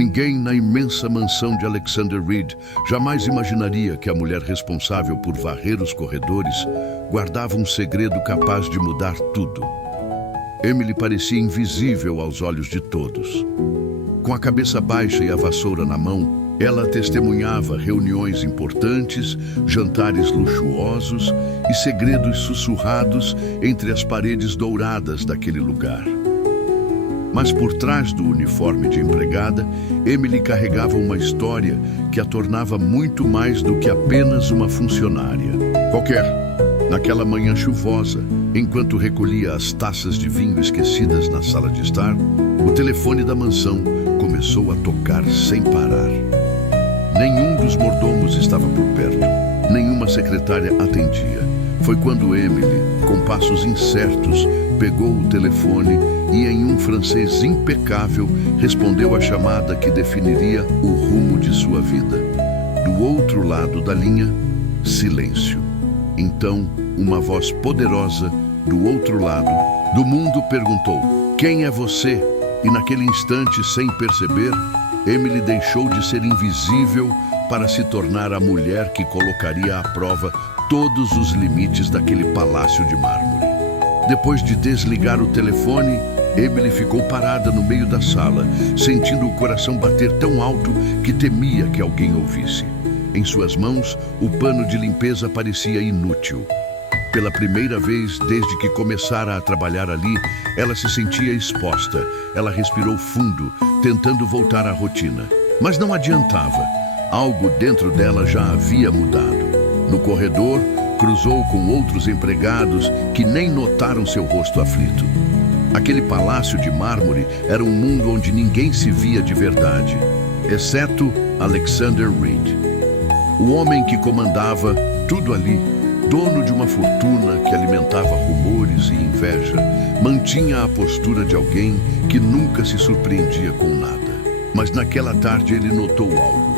Ninguém na imensa mansão de Alexander Reed jamais imaginaria que a mulher responsável por varrer os corredores guardava um segredo capaz de mudar tudo. Emily parecia invisível aos olhos de todos. Com a cabeça baixa e a vassoura na mão, ela testemunhava reuniões importantes, jantares luxuosos e segredos sussurrados entre as paredes douradas daquele lugar. Mas por trás do uniforme de empregada, Emily carregava uma história que a tornava muito mais do que apenas uma funcionária. Naquela manhã chuvosa, enquanto recolhia as taças de vinho esquecidas na sala de estar, o telefone da mansão começou a tocar sem parar. Nenhum dos mordomos estava por perto, nenhuma secretária atendia. Foi quando Emily, com passos incertos, pegou o telefone e, em um francês impecável, respondeu à chamada que definiria o rumo de sua vida. Do outro lado da linha, silêncio. Então, uma voz poderosa, do outro lado do mundo, perguntou: "Quem é você?" E naquele instante, sem perceber, Emily deixou de ser invisível para se tornar a mulher que colocaria à prova todos os limites daquele palácio de mármore. Depois de desligar o telefone, Emily ficou parada no meio da sala, sentindo o coração bater tão alto que temia que alguém ouvisse. Em suas mãos, o pano de limpeza parecia inútil. Pela primeira vez desde que começara a trabalhar ali, ela se sentia exposta. Ela respirou fundo, tentando voltar à rotina. Mas não adiantava. Algo dentro dela já havia mudado. No corredor, cruzou com outros empregados que nem notaram seu rosto aflito. Aquele palácio de mármore era um mundo onde ninguém se via de verdade, exceto Alexander Reed. O homem que comandava tudo ali, dono de uma fortuna que alimentava rumores e inveja, mantinha a postura de alguém que nunca se surpreendia com nada. Mas naquela tarde ele notou algo.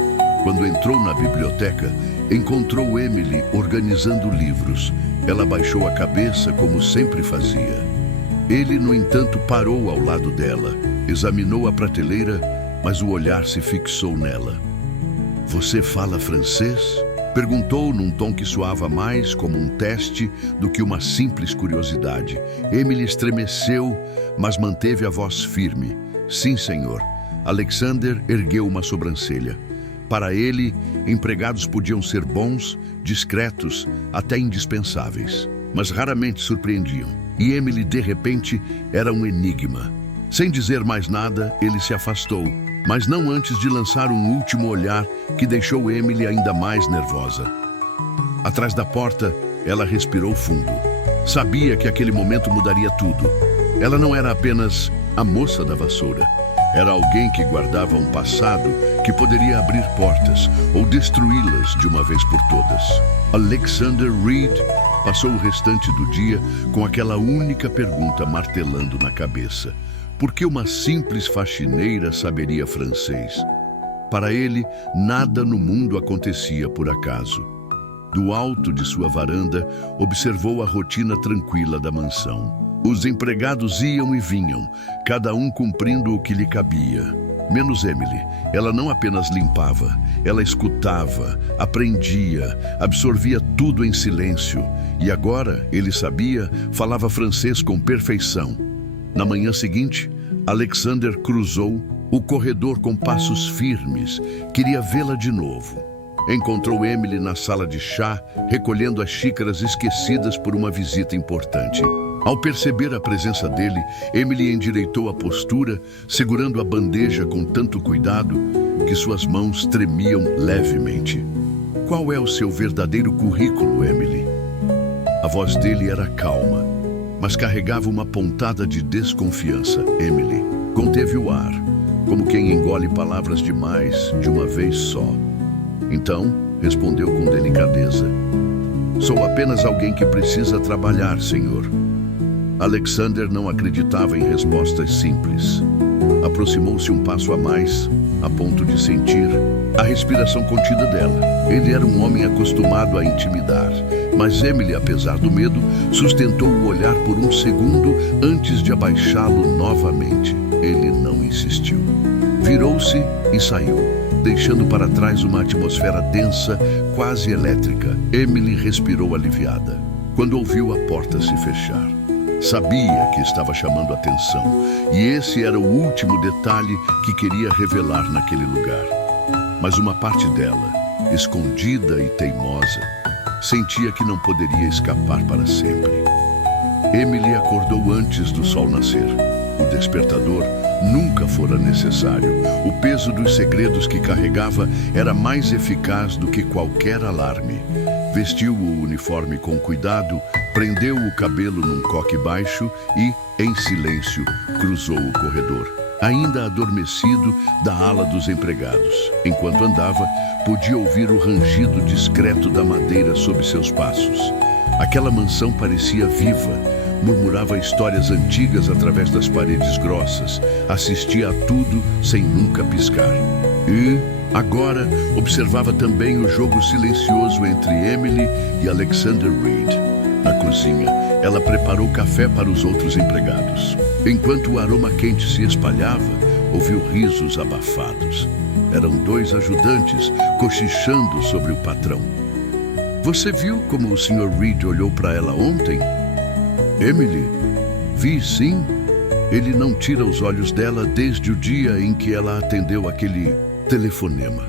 Quando entrou na biblioteca, encontrou Emily organizando livros. Ela baixou a cabeça como sempre fazia. Ele, no entanto, parou ao lado dela, examinou a prateleira, mas o olhar se fixou nela. "Você fala francês?" Perguntou num tom que soava mais como um teste do que uma simples curiosidade. Emily estremeceu, mas manteve a voz firme. "Sim, senhor." Alexander ergueu uma sobrancelha. Para ele, empregados podiam ser bons, discretos, até indispensáveis, mas raramente surpreendiam. E Emily, de repente, era um enigma. Sem dizer mais nada, ele se afastou, mas não antes de lançar um último olhar que deixou Emily ainda mais nervosa. Atrás da porta, ela respirou fundo. Sabia que aquele momento mudaria tudo. Ela não era apenas a moça da vassoura. Era alguém que guardava um passado que poderia abrir portas ou destruí-las de uma vez por todas. Alexander Reed passou o restante do dia com aquela única pergunta martelando na cabeça. Por que uma simples faxineira saberia francês? Para ele, nada no mundo acontecia por acaso. Do alto de sua varanda, observou a rotina tranquila da mansão. Os empregados iam e vinham, cada um cumprindo o que lhe cabia. Menos Emily. Ela não apenas limpava, ela escutava, aprendia, absorvia tudo em silêncio. E agora, ele sabia, falava francês com perfeição. Na manhã seguinte, Alexander cruzou o corredor com passos firmes. Queria vê-la de novo. Encontrou Emily na sala de chá, recolhendo as xícaras esquecidas por uma visita importante. Ao perceber a presença dele, Emily endireitou a postura, segurando a bandeja com tanto cuidado que suas mãos tremiam levemente. "Qual é o seu verdadeiro currículo, Emily?" A voz dele era calma, mas carregava uma pontada de desconfiança. Emily conteve o ar, como quem engole palavras demais de uma vez só. Então, respondeu com delicadeza: "Sou apenas alguém que precisa trabalhar, senhor." Alexander não acreditava em respostas simples. Aproximou-se um passo a mais, a ponto de sentir a respiração contida dela. Ele era um homem acostumado a intimidar, mas Emily, apesar do medo, sustentou o olhar por um segundo antes de abaixá-lo novamente. Ele não insistiu. Virou-se e saiu, deixando para trás uma atmosfera densa, quase elétrica. Emily respirou aliviada quando ouviu a porta se fechar. Sabia que estava chamando atenção, e esse era o último detalhe que queria revelar naquele lugar. Mas uma parte dela, escondida e teimosa, sentia que não poderia escapar para sempre. Emily acordou antes do sol nascer. O despertador nunca fora necessário. O peso dos segredos que carregava era mais eficaz do que qualquer alarme. Vestiu o uniforme com cuidado, prendeu o cabelo num coque baixo e, em silêncio, cruzou o corredor, ainda adormecido, da ala dos empregados. Enquanto andava, podia ouvir o rangido discreto da madeira sob seus passos. Aquela mansão parecia viva, murmurava histórias antigas através das paredes grossas, assistia a tudo sem nunca piscar. E, agora, observava também o jogo silencioso entre Emily e Alexander Reed. Na cozinha, ela preparou café para os outros empregados. Enquanto o aroma quente se espalhava, ouviu risos abafados. Eram dois ajudantes cochichando sobre o patrão. "Você viu como o Sr. Reed olhou para ela ontem?" "Emily, vi sim. Ele não tira os olhos dela desde o dia em que ela atendeu aquele telefonema.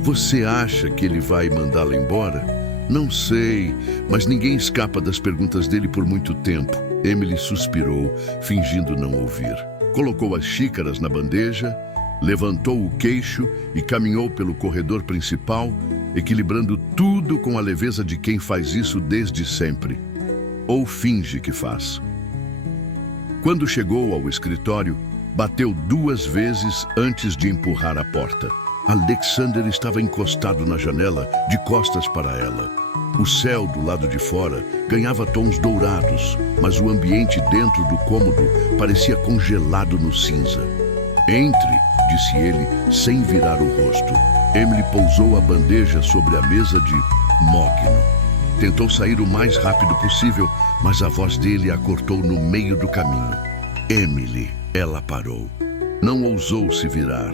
Você acha que ele vai mandá-la embora?" "Não sei, mas ninguém escapa das perguntas dele por muito tempo." Emily suspirou, fingindo não ouvir. Colocou as xícaras na bandeja, levantou o queixo e caminhou pelo corredor principal, equilibrando tudo com a leveza de quem faz isso desde sempre. Ou finge que faz. Quando chegou ao escritório, bateu 2 vezes antes de empurrar a porta. Alexander estava encostado na janela, de costas para ela. O céu do lado de fora ganhava tons dourados, mas o ambiente dentro do cômodo parecia congelado no cinza. "Entre", disse ele, sem virar o rosto. Emily pousou a bandeja sobre a mesa de mogno. Tentou sair o mais rápido possível, mas a voz dele a cortou no meio do caminho. "Emily", ela parou. Não ousou se virar.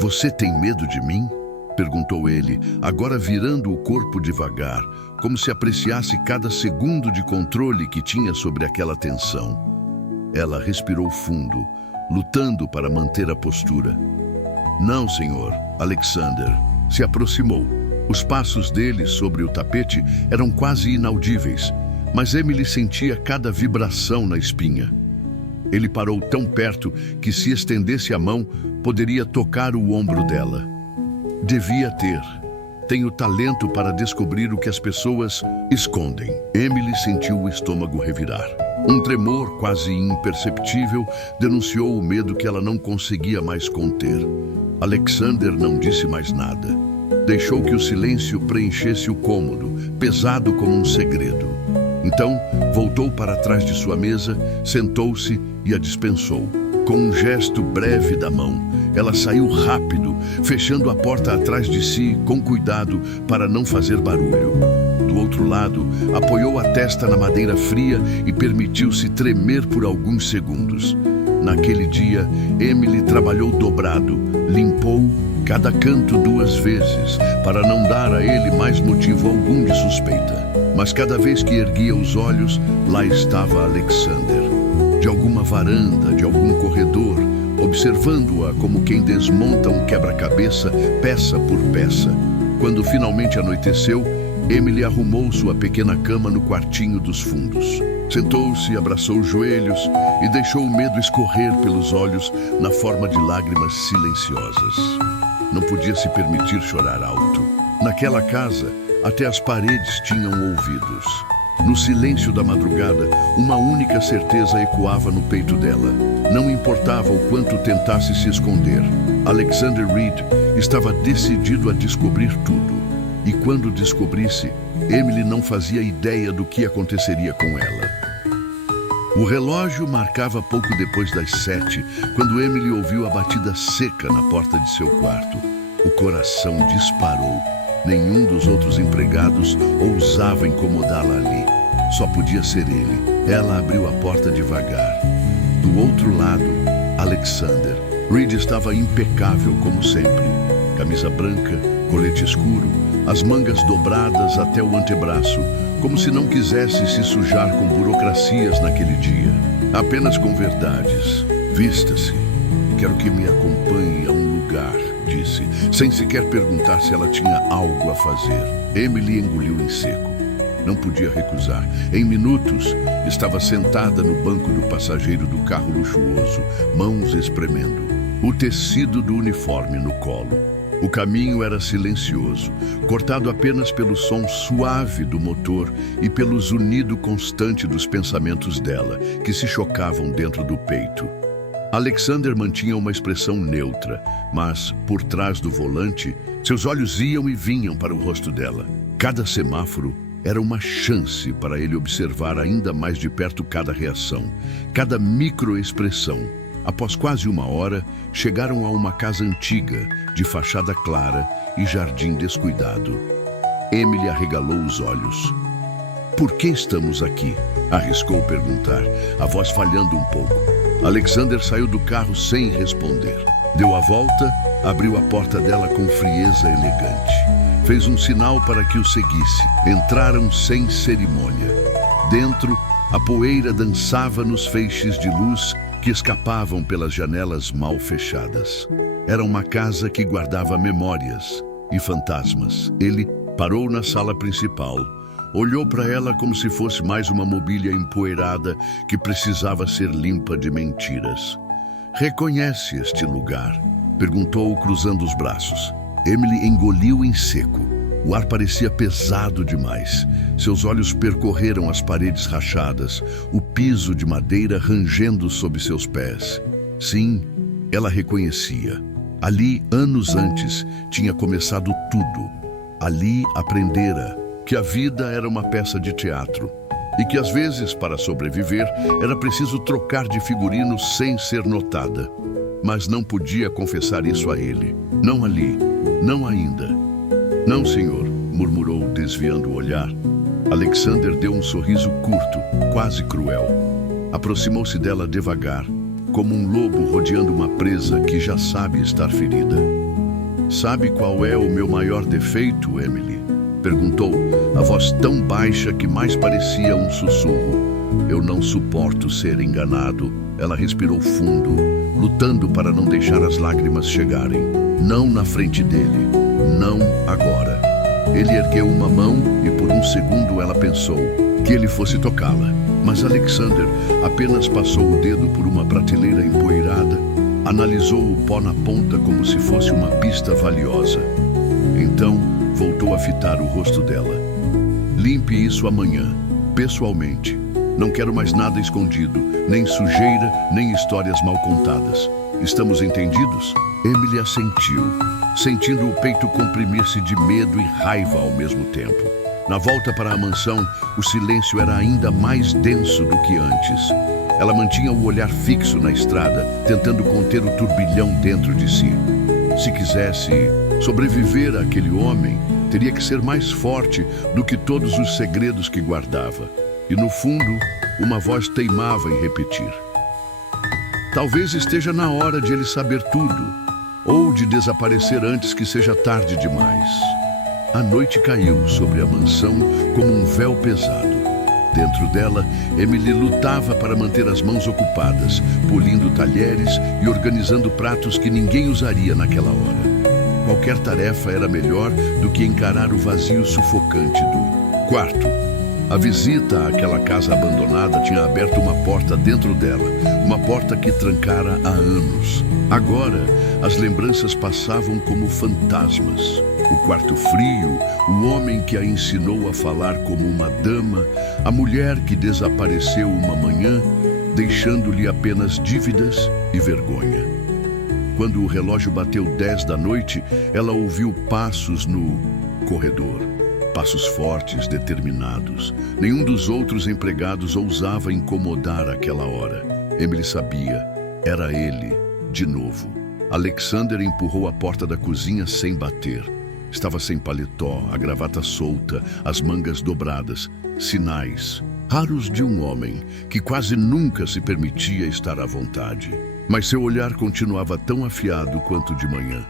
"Você tem medo de mim?" perguntou ele, agora virando o corpo devagar, como se apreciasse cada segundo de controle que tinha sobre aquela tensão. Ela respirou fundo, lutando para manter a postura. "Não, senhor." Alexander se aproximou. Os passos dele sobre o tapete eram quase inaudíveis, mas Emily sentia cada vibração na espinha. Ele parou tão perto que, se estendesse a mão, poderia tocar o ombro dela. Devia ter. Tenho talento para descobrir o que as pessoas escondem. Emily sentiu o estômago revirar. Um tremor quase imperceptível denunciou o medo que ela não conseguia mais conter. Alexander não disse mais nada. Deixou que o silêncio preenchesse o cômodo, pesado como um segredo. Então, voltou para trás de sua mesa, sentou-se e a dispensou. Com um gesto breve da mão, ela saiu rápido, fechando a porta atrás de si com cuidado para não fazer barulho. Do outro lado, apoiou a testa na madeira fria e permitiu-se tremer por alguns segundos. Naquele dia, Emily trabalhou dobrado, limpou cada canto 2 vezes, para não dar a ele mais motivo algum de suspeita. Mas cada vez que erguia os olhos, lá estava Alexander. De alguma varanda, de algum corredor, observando-a como quem desmonta um quebra-cabeça, peça por peça. Quando finalmente anoiteceu, Emily arrumou sua pequena cama no quartinho dos fundos. Sentou-se, abraçou os joelhos e deixou o medo escorrer pelos olhos na forma de lágrimas silenciosas. Não podia se permitir chorar alto. Naquela casa, até as paredes tinham ouvidos. No silêncio da madrugada, uma única certeza ecoava no peito dela. Não importava o quanto tentasse se esconder. Alexander Reed estava decidido a descobrir tudo. E quando descobrisse, Emily não fazia ideia do que aconteceria com ela. O relógio marcava pouco depois das 7, quando Emily ouviu a batida seca na porta de seu quarto. O coração disparou. Nenhum dos outros empregados ousava incomodá-la ali. Só podia ser ele. Ela abriu a porta devagar. Do outro lado, Alexander, Reed estava impecável como sempre. Camisa branca, colete escuro, as mangas dobradas até o antebraço, como se não quisesse se sujar com burocracias naquele dia. Apenas com verdades. Vista-se. Quero que me acompanhe a um lugar, disse, sem sequer perguntar se ela tinha algo a fazer. Emily engoliu em seco. Não podia recusar. Em minutos, estava sentada no banco do passageiro do carro luxuoso, mãos espremendo, o tecido do uniforme no colo. O caminho era silencioso, cortado apenas pelo som suave do motor e pelo zunido constante dos pensamentos dela, que se chocavam dentro do peito. Alexander mantinha uma expressão neutra, mas, por trás do volante, seus olhos iam e vinham para o rosto dela. Cada semáforo era uma chance para ele observar ainda mais de perto cada reação, cada microexpressão. Após quase uma hora, chegaram a uma casa antiga, de fachada clara e jardim descuidado. Emily arregalou os olhos. "Por que estamos aqui?" arriscou perguntar, a voz falhando um pouco. Alexander saiu do carro sem responder. Deu a volta, abriu a porta dela com frieza elegante. Fez um sinal para que o seguisse. Entraram sem cerimônia. Dentro, a poeira dançava nos feixes de luz que escapavam pelas janelas mal fechadas. Era uma casa que guardava memórias e fantasmas. Ele parou na sala principal. Olhou para ela como se fosse mais uma mobília empoeirada que precisava ser limpa de mentiras. "Reconhece este lugar?" perguntou, cruzando os braços. Emily engoliu em seco. O ar parecia pesado demais. Seus olhos percorreram as paredes rachadas, o piso de madeira rangendo sob seus pés. Sim, ela reconhecia. Ali, anos antes, tinha começado tudo. Ali aprendera que a vida era uma peça de teatro e que, às vezes, para sobreviver, era preciso trocar de figurino sem ser notada. Mas não podia confessar isso a ele. Não ali, não ainda. "Não, senhor", murmurou, desviando o olhar. Alexander deu um sorriso curto, quase cruel. Aproximou-se dela devagar, como um lobo rodeando uma presa que já sabe estar ferida. "Sabe qual é o meu maior defeito, Emily?" perguntou, a voz tão baixa que mais parecia um sussurro. "Eu não suporto ser enganado." Ela respirou fundo, lutando para não deixar as lágrimas chegarem. Não na frente dele, não agora. Ele ergueu uma mão e por um segundo ela pensou que ele fosse tocá-la. Mas Alexander apenas passou o dedo por uma prateleira empoeirada, analisou o pó na ponta como se fosse uma pista valiosa. Então, voltou a fitar o rosto dela. "Limpe isso amanhã, pessoalmente. Não quero mais nada escondido, nem sujeira, nem histórias mal contadas. Estamos entendidos?" Emily assentiu, sentindo o peito comprimir-se de medo e raiva ao mesmo tempo. Na volta para a mansão, o silêncio era ainda mais denso do que antes. Ela mantinha o olhar fixo na estrada, tentando conter o turbilhão dentro de si. Se quisesse sobreviver àquele homem, teria que ser mais forte do que todos os segredos que guardava. E no fundo, uma voz teimava em repetir: "Talvez esteja na hora de ele saber tudo, ou de desaparecer antes que seja tarde demais." A noite caiu sobre a mansão como um véu pesado. Dentro dela, Emily lutava para manter as mãos ocupadas, polindo talheres e organizando pratos que ninguém usaria naquela hora. Qualquer tarefa era melhor do que encarar o vazio sufocante do quarto. A visita àquela casa abandonada tinha aberto uma porta dentro dela, uma porta que trancara há anos. Agora, as lembranças passavam como fantasmas. O quarto frio, o homem que a ensinou a falar como uma dama, a mulher que desapareceu uma manhã, deixando-lhe apenas dívidas e vergonha. Quando o relógio bateu 10 da noite, ela ouviu passos no corredor. Passos fortes, determinados. Nenhum dos outros empregados ousava incomodar aquela hora. Emily sabia. Era ele, de novo. Alexander empurrou a porta da cozinha sem bater. Estava sem paletó, a gravata solta, as mangas dobradas. Sinais raros de um homem que quase nunca se permitia estar à vontade. Mas seu olhar continuava tão afiado quanto de manhã.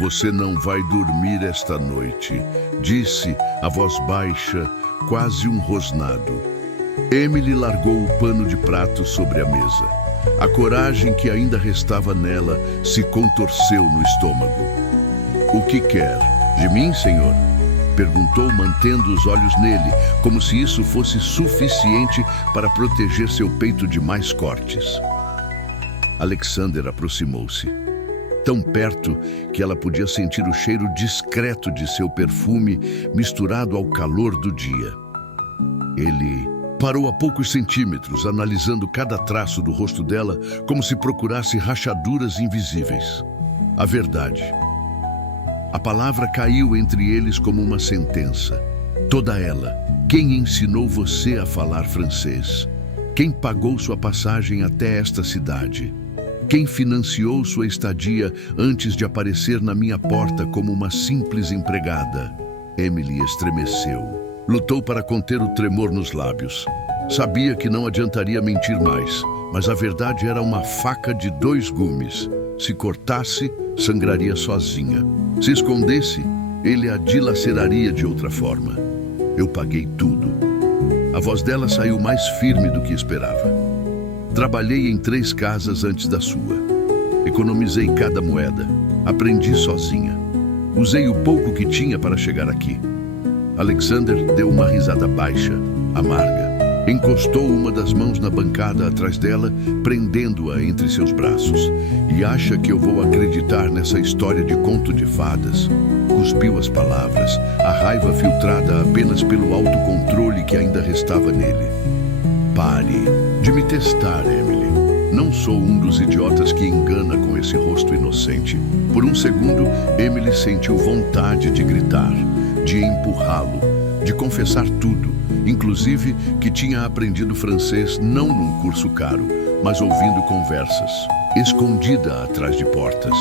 Você não vai dormir esta noite, disse a voz baixa, quase um rosnado. Emily largou o pano de prato sobre a mesa. A coragem que ainda restava nela se contorceu no estômago. O que quer? De mim, senhor? Perguntou, mantendo os olhos nele, como se isso fosse suficiente para proteger seu peito de mais cortes. Alexander aproximou-se, tão perto que ela podia sentir o cheiro discreto de seu perfume misturado ao calor do dia. Ele parou a poucos centímetros, analisando cada traço do rosto dela como se procurasse rachaduras invisíveis. A verdade. A palavra caiu entre eles como uma sentença. Toda ela. Quem ensinou você a falar francês? Quem pagou sua passagem até esta cidade? Quem financiou sua estadia antes de aparecer na minha porta como uma simples empregada? Emily estremeceu. Lutou para conter o tremor nos lábios. Sabia que não adiantaria mentir mais, mas a verdade era uma faca de 2 gumes. Se cortasse, sangraria sozinha. Se escondesse, ele a dilaceraria de outra forma. Eu paguei tudo. A voz dela saiu mais firme do que esperava. Trabalhei em 3 casas antes da sua. Economizei cada moeda. Aprendi sozinha. Usei o pouco que tinha para chegar aqui. Alexander deu uma risada baixa, amarga. Encostou uma das mãos na bancada atrás dela, prendendo-a entre seus braços. E acha que eu vou acreditar nessa história de conto de fadas? Cuspiu as palavras, a raiva filtrada apenas pelo autocontrole que ainda restava nele. Pare de me testar, Emily. Não sou um dos idiotas que engana com esse rosto inocente. Por um segundo, Emily sentiu vontade de gritar, de empurrá-lo, de confessar tudo, inclusive que tinha aprendido francês não num curso caro, mas ouvindo conversas, escondida atrás de portas,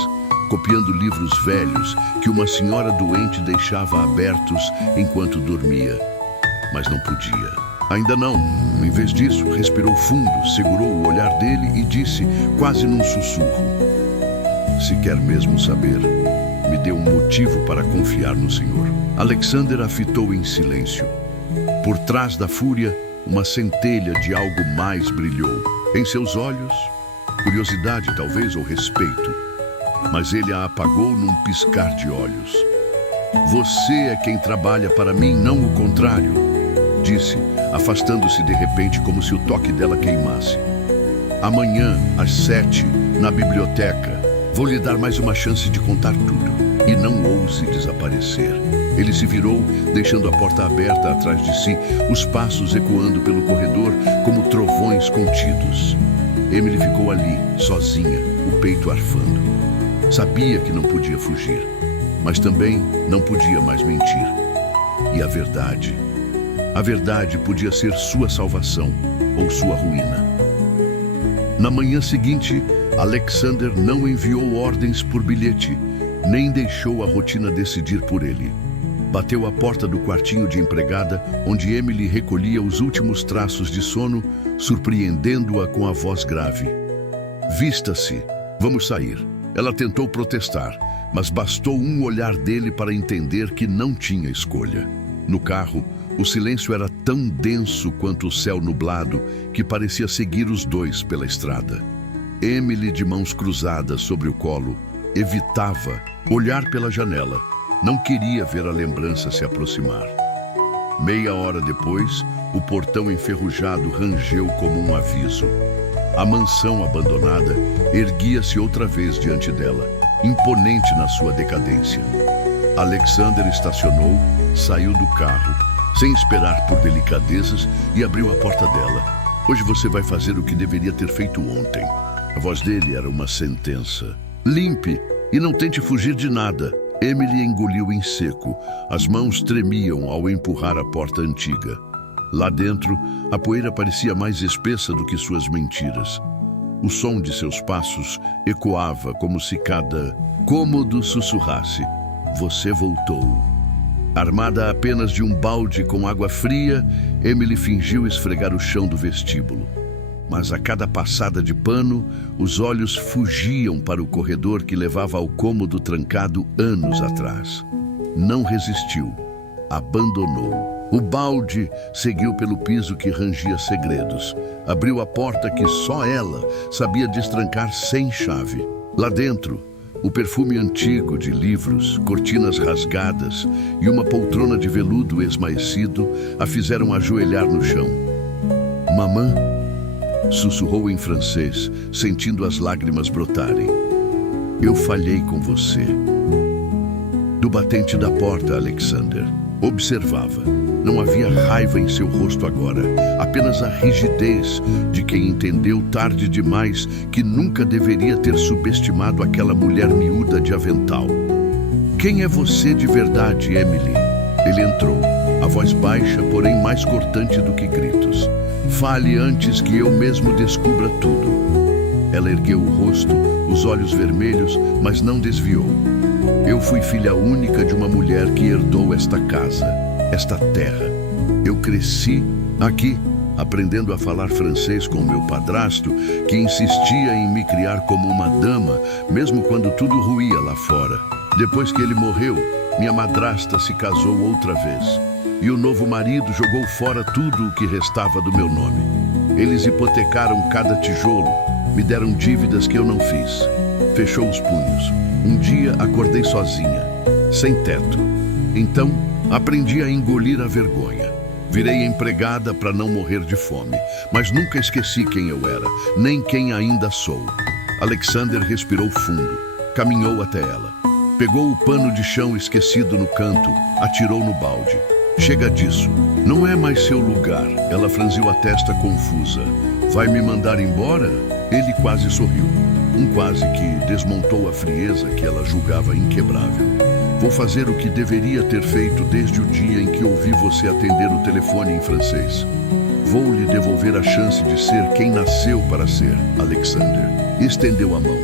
copiando livros velhos que uma senhora doente deixava abertos enquanto dormia. Mas não podia. Ainda não. Em vez disso, respirou fundo, segurou o olhar dele e disse, quase num sussurro: se quer mesmo saber, me dê um motivo para confiar no Senhor. Alexander a fitou em silêncio. Por trás da fúria, uma centelha de algo mais brilhou. Em seus olhos, curiosidade talvez ou respeito. Mas ele a apagou num piscar de olhos. Você é quem trabalha para mim, não o contrário, disse, afastando-se de repente como se o toque dela queimasse. Amanhã, às 7, na biblioteca, vou lhe dar mais uma chance de contar tudo. E não ouse desaparecer. Ele se virou, deixando a porta aberta atrás de si, os passos ecoando pelo corredor como trovões contidos. Emily ficou ali, sozinha, o peito arfando. Sabia que não podia fugir, mas também não podia mais mentir. E a verdade podia ser sua salvação ou sua ruína. Na manhã seguinte, Alexander não enviou ordens por bilhete, nem deixou a rotina decidir por ele. Bateu à porta do quartinho de empregada, onde Emily recolhia os últimos traços de sono, surpreendendo-a com a voz grave. Vista-se, vamos sair. Ela tentou protestar, mas bastou um olhar dele para entender que não tinha escolha. No carro, o silêncio era tão denso quanto o céu nublado que parecia seguir os dois pela estrada. Emily, de mãos cruzadas sobre o colo, evitava olhar pela janela. Não queria ver a lembrança se aproximar. Meia hora depois, o portão enferrujado rangeu como um aviso. A mansão abandonada erguia-se outra vez diante dela, imponente na sua decadência. Alexander estacionou, saiu do carro, sem esperar por delicadezas, e abriu a porta dela. Hoje você vai fazer o que deveria ter feito ontem. A voz dele era uma sentença. Limpe e não tente fugir de nada. Emily engoliu em seco. As mãos tremiam ao empurrar a porta antiga. Lá dentro, a poeira parecia mais espessa do que suas mentiras. O som de seus passos ecoava como se cada cômodo sussurrasse. Você voltou. Armada apenas de um balde com água fria, Emily fingiu esfregar o chão do vestíbulo. mas a cada passada de pano, os olhos fugiam para o corredor que levava ao cômodo trancado anos atrás. Não resistiu. Abandonou. O balde seguiu pelo piso que rangia segredos. Abriu a porta que só ela sabia destrancar sem chave. Lá dentro, o perfume antigo de livros, cortinas rasgadas e uma poltrona de veludo esmaecido a fizeram ajoelhar no chão. "Mamã", sussurrou em francês, sentindo as lágrimas brotarem. "Eu falhei com você." Do batente da porta, Alexander observava. Não havia raiva em seu rosto agora, apenas a rigidez de quem entendeu tarde demais que nunca deveria ter subestimado aquela mulher miúda de avental. "Quem é você de verdade, Emily?" Ele entrou, a voz baixa, porém mais cortante do que gritos. "Fale antes que eu mesmo descubra tudo." Ela ergueu o rosto, os olhos vermelhos, mas não desviou. "Eu fui filha única de uma mulher que herdou esta casa, esta terra. Eu cresci aqui, aprendendo a falar francês com meu padrasto, que insistia em me criar como uma dama, mesmo quando tudo ruía lá fora. Depois que ele morreu, minha madrasta se casou outra vez. E o novo marido jogou fora tudo o que restava do meu nome. Eles hipotecaram cada tijolo, me deram dívidas que eu não fiz." Fechou os punhos. "Um dia acordei sozinha, sem teto. Então, aprendi a engolir a vergonha. Virei empregada para não morrer de fome, mas nunca esqueci quem eu era, nem quem ainda sou." Alexander respirou fundo, caminhou até ela. Pegou o pano de chão esquecido no canto, atirou no balde. "Chega disso. Não é mais seu lugar." Ela franziu a testa confusa. "Vai me mandar embora?" Ele quase sorriu. Um quase que desmontou a frieza que ela julgava inquebrável. "Vou fazer o que deveria ter feito desde o dia em que ouvi você atender o telefone em francês. Vou lhe devolver a chance de ser quem nasceu para ser." Alexander estendeu a mão.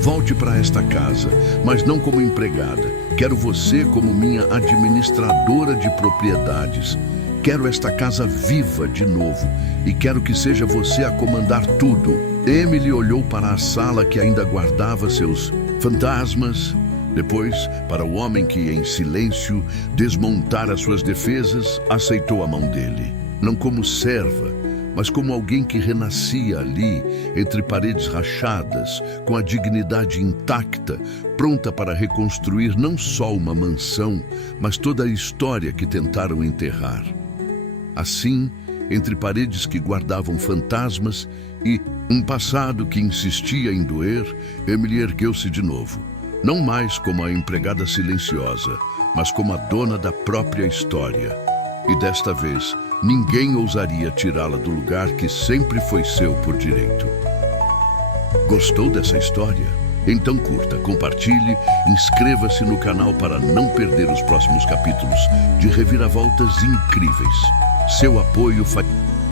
"Volte para esta casa, mas não como empregada. Quero você como minha administradora de propriedades. Quero esta casa viva de novo e quero que seja você a comandar tudo." Emily olhou para a sala que ainda guardava seus fantasmas, depois para o homem que, em silêncio, desmontara suas defesas, aceitou a mão dele. Não como serva, mas como alguém que renascia ali, entre paredes rachadas, com a dignidade intacta, pronta para reconstruir não só uma mansão, mas toda a história que tentaram enterrar. Assim, entre paredes que guardavam fantasmas e um passado que insistia em doer, Emily ergueu-se de novo. Não mais como a empregada silenciosa, mas como a dona da própria história. E desta vez, ninguém ousaria tirá-la do lugar que sempre foi seu por direito. Gostou dessa história? Então curta, compartilhe, inscreva-se no canal para não perder os próximos capítulos de reviravoltas incríveis. Seu apoio faz